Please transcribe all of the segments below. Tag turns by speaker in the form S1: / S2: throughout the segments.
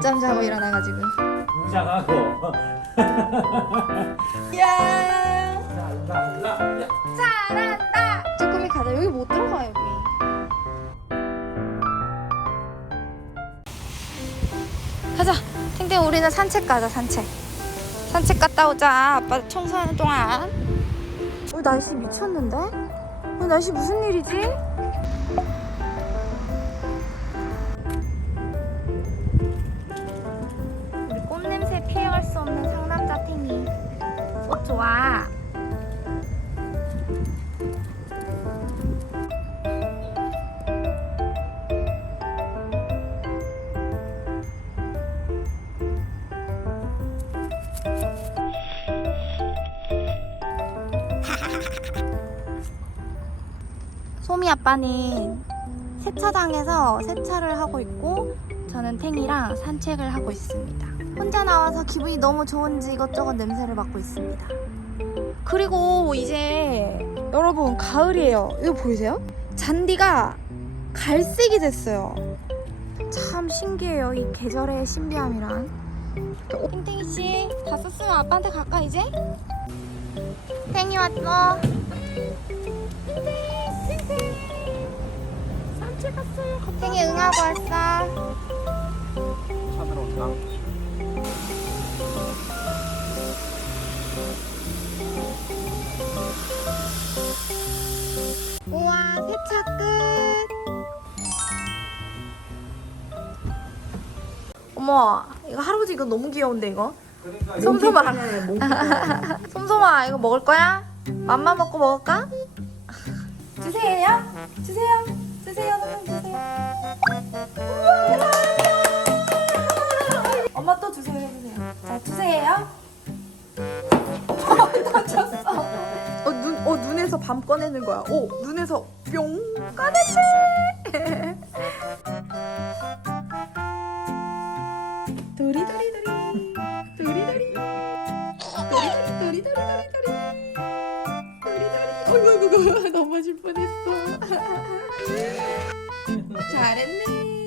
S1: 낮잠 자고 일어나가지고.
S2: 무장하고
S1: 야 잘한다. 조금이 가자. 여기 못 들어가 여기. 가자. 탱탱 우리는 산책 가자 산책. 산책 갔다 오자. 아빠 청소하는 동안. 어 날씨 미쳤는데? 어 날씨 무슨 일이지? 수 없는 상남자 탱이. 꽃 좋아. 소미 아빠는 세차장에서 세차를 하고 있고 저는 탱이랑 산책을 하고 있습니다. 혼자 나와서 기분이 너무 좋은지 이것저것 냄새를 맡고 있습니다. 그리고 이제 여러분 가을이에요. 이거 보이세요? 잔디가 갈색이 됐어요. 참 신기해요. 이 계절의 신비함이란. 탱탱이 씨, 다 썼으면 아빠한테 갈까 이제? 탱이 왔어. 산책 갔어요. 탱이 응하고 왔어.
S2: 산으로 온다
S1: 우와 세차 끝. 어머 이거 할아버지 이거 너무 귀여운데 이거. 솜솜아. 솜솜아 이거 먹을 거야? 맘마 먹고 먹을까? 주세요. 주세요. 주세요. 선생님 주세요. 우와. 엄마 또 주세요 해주세요. 자 주세요. 다쳤어. 어, 눈, 어, 눈에서 밤 꺼내는 거야. 오, 눈에서 뿅 꺼냈네. 도리도리도리. 도리도리. 도리도리, 도리도리, 도리도리. 도리도리. 어이구, 어이구, 넘어질 뻔했어. 잘했네.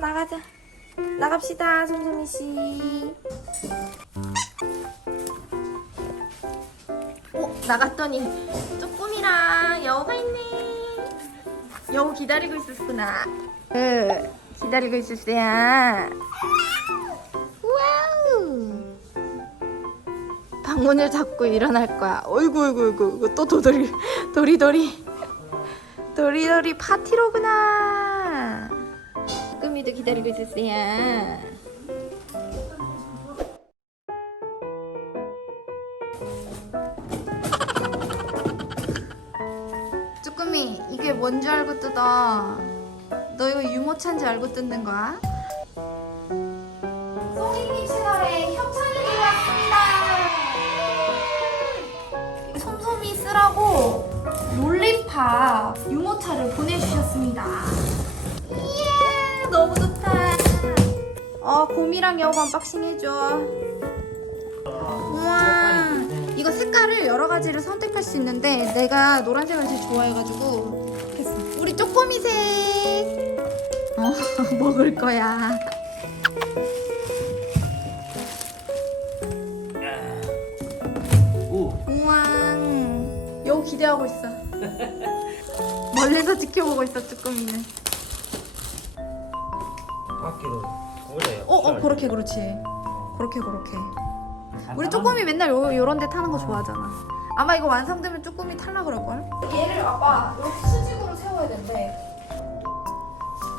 S1: 나가자. 나갑시다, 송소미 씨. 어, 나갔더니 쪼꼬미랑 여우가 있네. 여우 기다리고 있었구나. 응, 기다리고 있었어요. 와우. 방문을 잡고 일어날 거야. 어이구, 어이구, 어이구, 또 도돌이, 도리도리. 도리도리 파티로구나. 꾸미도 기다리고 있었어요. 쭈꾸미 이게 뭔 줄 알고 뜯어? 너 이거 유모차인지 알고 뜯는 거야? 송이님 채널에 협찬이 들어왔습니다. 솜솜이 쓰라고 롤리팝 유모차를 보내주셨습니다. 어 곰이랑 여우 언박싱 해줘. 우와 이거 색깔을 여러 가지를 선택할 수 있는데 내가 노란색을 제일 좋아해가지고 했어. 우리 쪼꼬미색. 어 먹을 거야.
S2: 오
S1: 우와 여우 기대하고 있어. 멀리서 지켜보고 있어 쪼꼬미는.
S2: 바퀴로
S1: 어, 어, 그렇게 그렇지. 그렇게 그렇게. 우리 쪼꼬미 맨날 요, 요런 데 타는 거 좋아하잖아. 아마 이거 완성되면 쪼꼬미 탈라 그럴 걸? 얘를 아빠 이렇게 수직으로 세워야 된대.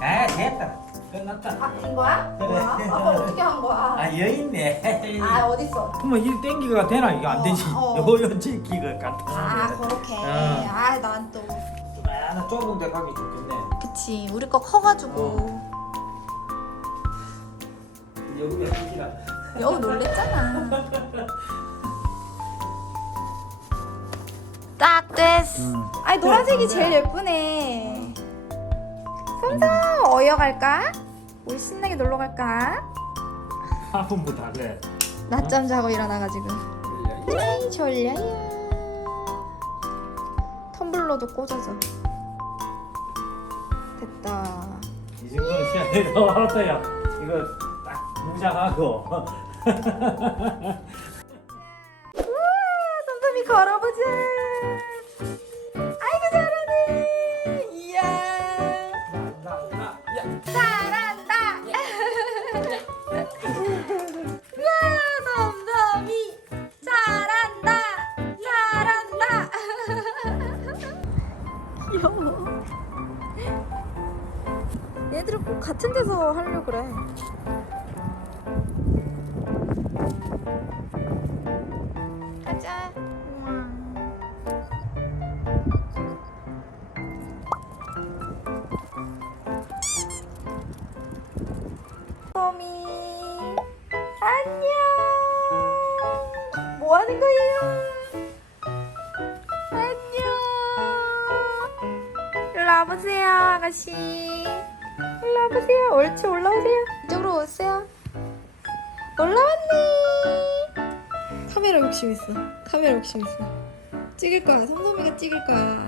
S2: 아 됐다 끝났다
S1: 아, 된 거야? 뭐야? 아빠 어떻게 한 거야?
S2: 아 여있네
S1: 아, 어딨어?
S2: 그러면 일 땡기가 되나 이거 안 되지
S1: 어, 어.
S2: 요요 지키가 같은
S1: 아, 그렇게.
S2: 어.
S1: 아, 난 또.
S2: 하나 좁은 데 가기 좋겠네
S1: 그치. 우리 거 커가지고.
S2: 여기에 땡기라
S1: 여우 놀랬잖아. 딱 됐어. 아니 노란색이 제일 예쁘네. 솜솜 어여 갈까? 우리 신나게 놀러 갈까?
S2: 한번뭐 다래
S1: 낮잠 자고 일어나가지고. 네, 졸려요. 텀블러도 꽂아줘. 됐다.
S2: 이 정도는 시간에도 알았어요. 이거 딱 무장하고.
S1: 썸썸이 걸어보자. 아이고 잘하네. 이야. 잘한다. 우와 썸썸이 잘한다. 잘한다. 귀여워. 얘들은 꼭 같은 데서 하려고 그래. 토미 안녕. 뭐 하는 거예요? 안녕. 일로 와보세요, 아가씨. 일로 와보세요. 옳지, 올라오세요. 이쪽으로 오세요. 올라왔네. 카메라 욕심 있어. 카메라 욕심 있어. 찍을 거야. 성소미가 찍을 거야. 음,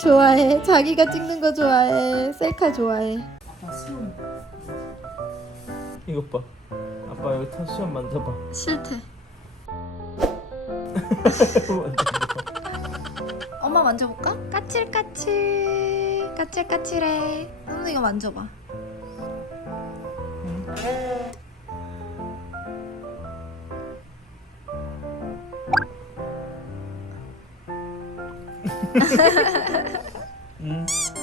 S1: 좋아해. 자기가 찍는 거 좋아해. 셀카 좋아해.
S2: 이것 봐. 아빠 여기 턱 시험 만져봐.
S1: 싫대. 엄마 만져볼까? 까칠까칠. 까칠까칠해. 선우 이거 만져봐.
S2: 응.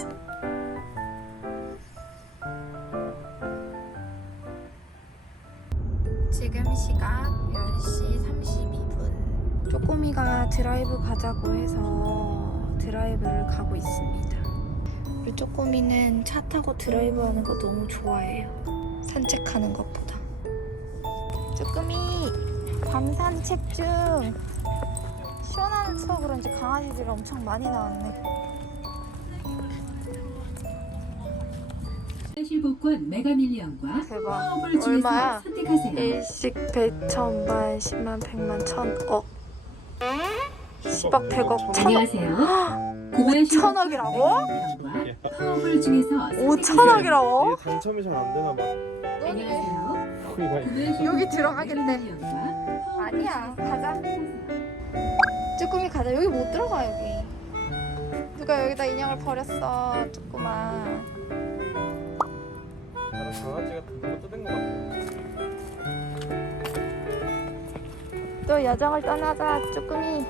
S1: 지금 시각 10시 32분. 쪼꼬미가 드라이브 가자고 해서 드라이브를 가고 있습니다. 우리 쪼꼬미는 차 타고 드라이브 하는 거 너무 좋아해요. 산책하는 것보다. 쪼꼬미, 밤 산책 중. 시원한 그런지 강아지들이 엄청 많이 나왔네.
S3: 실복권 메가밀리언과
S1: 대박.
S3: 중에서
S1: 얼마야?
S3: 선택하세요.
S1: 일식 백천만 십만 백만 천억 십억 백억 천억
S3: 안녕하세요.
S1: 오천억이라고?
S3: 파워볼 중에서 선택하세요.
S1: 오천억이라고?
S4: 이게 당첨이 잘 안 되나 봐.
S3: 안녕하세요.
S4: 그러니까
S1: 여기 들어가겠네.
S3: 메가밀리언과
S1: 아니야,
S3: 중에서
S1: 가자.
S3: 선택하세요.
S1: 쭈꾸미 가자 여기 못 들어가 여기 누가 여기다 인형을 버렸어 쭈꾸마
S4: 나는 강아지 같은 누가 뜯은 것 같아.
S1: 또 여정을 떠나자 쭈꾸미